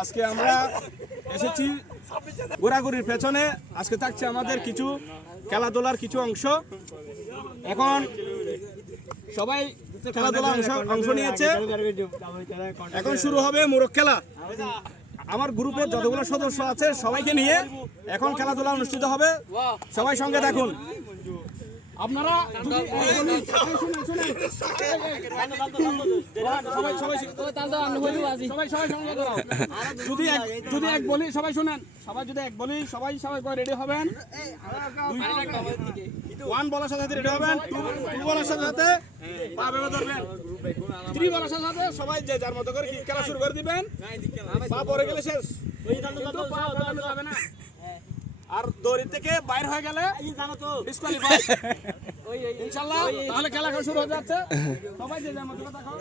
আজকে আমরা এসেছি ঘোরাঘুরির পেছনে। আজকে থাকছে আমাদের কিছু খেলাধুলার কিছু অংশ। এখন সবাই খেলাধুলা অংশ নিয়েছে। এখন শুরু হবে মোরগ খেলা। আমার গ্রুপের যতগুলো সদস্য আছে সবাইকে নিয়ে এখন খেলাধুলা অনুষ্ঠিত হবে। সবাই সঙ্গে দেখুন। আপনারা যদি এক বলি সবাই শুনেন, সবাই যদি এক বলি সবাই রেডি হবেন। ওয়ান বলার সাথে রেডি হবেন, টু বলার সাথে পা ভেবে ধরবেন, থ্রি বলার সাথে সবাই যে যার মতো করে খেলা শুরু করে দিবেন। পা পরে গেলে শেষ, আর দড়ি থেকে বাইরে হয়ে গেলে ডিসকোয়ালিফাই। ইনশাআল্লাহ তাহলে খেলা শুরু হয়ে যাচ্ছে। সবাই যে যার মতো করে দেখো।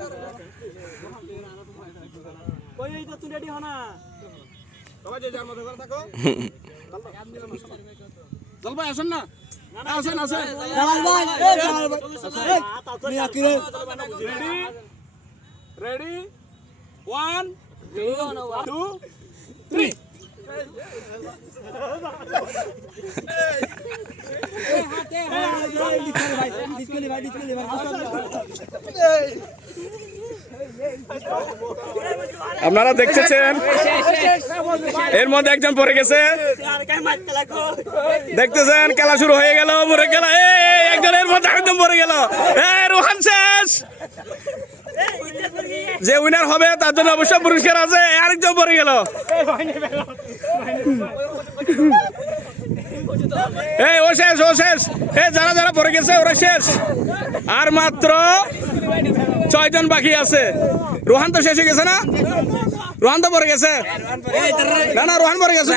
কই এই তো তুই রেডি হ না, সবাই যে যার মতো করে থাকো। চল ভাই আসেন না, আসেন আসেন জালাল ভাই, এই জালাল ভাই তুমি আকিরে রেডি 1 2 3 আপনারা দেখতেছেন এর মধ্যে একজন পড়ে গেছে। দেখতেছেন খেলা শুরু হয়ে গেল, মোরগ খেলা। একজনের মধ্যে একদম পড়ে গেল। রোহান শেষ। যে উইনার হবে তার জন্য অবশ্যই পুরস্কার আছে। আরেকজন পড়ে গেল। ও শেষ, ও শেষ। যারা যারা পড়ে গেছে ওরা শেষ। আর মাত্র 6 জন বাকি আছে। রোহান তো শেষ হয়ে গেছে না? রোহান তো পড়ে গেছে। না না, রোহান পড়ে গেছে।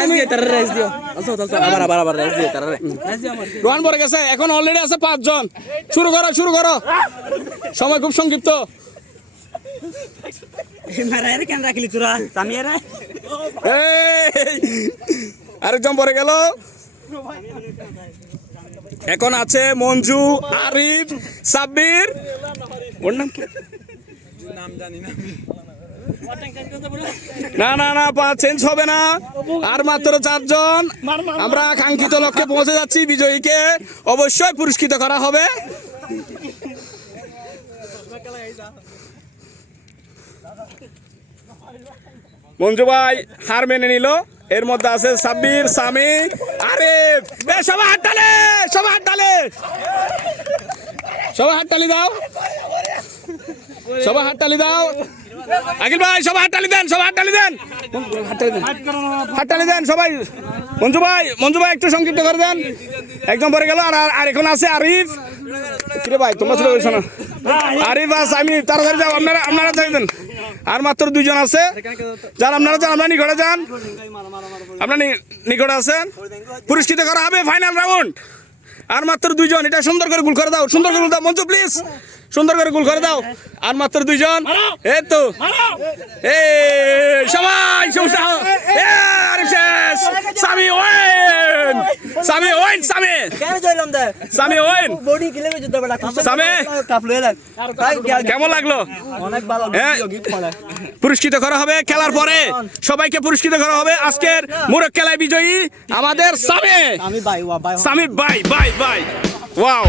রোহান পড়ে গেছে। এখন অলরেডি আছে 5 জন। শুরু করো, শুরু করো। সময় খুব সংক্ষিপ্ত। আরেকজন পড়ে গেল। এখন আছে মঞ্জু, আরিফ, সাব্বির। ওর নাম কি? না না না, চেঞ্জ হবে না। আর মাত্র 4 জন। আমরা কাঙ্ক্ষিত লক্ষ্যে পৌঁছে যাচ্ছি। বিজয়ীকে অবশ্যই পুরস্কৃত করা হবে। মঞ্জু ভাই হার মেনে নিল। এর মধ্যে আছে সাব্বির, সামি, আরিফ। সবাই হাততালি, সবাই হাততালি, সবাই হাততালি দাও, সবাই হাততালি দাও। আকিল ভাই সবাই হাততালি দেন, সবাই হাততালি দেন, হাততালি দেন সবাই। মঞ্জু ভাই একটু সংক্ষিপ্ত করে দেন। একদম পরে গেল। আর এখন আছে আরিফ। কিরে ভাই তোমরা চলে গেছো না? আরিফ আর সামি তাড়াতাড়ি যাও। আপনারা যাবেন। আর মাত্র 2 জন আছে। যান আপনারা যান, আপনারা নিকটে যান। আপনার নিকটে আছেন, পুরস্কৃত করা হবে ফাইনাল রাউন্ড। আর মাত্র 2 জন। এটা সুন্দর করে গোল করে দাও, সুন্দর করে গোল দাও মঞ্জু প্লিজ, সুন্দর করে গোল করে দাও। আর মাত্র 2 জন। এই তো সবাই শেষ। Sami Owen, Sami Owen, Sami Sami Owen. Sami কেমন লাগলো? অনেক ভালো। পুরস্কৃত করা হবে খেলার পরে, সবাইকে পুরস্কৃত করা হবে। আজকের মোরগ খেলায় বিজয়ী আমাদের সামি, সামি ভাই, বাই বাই বাই। ওয়াও।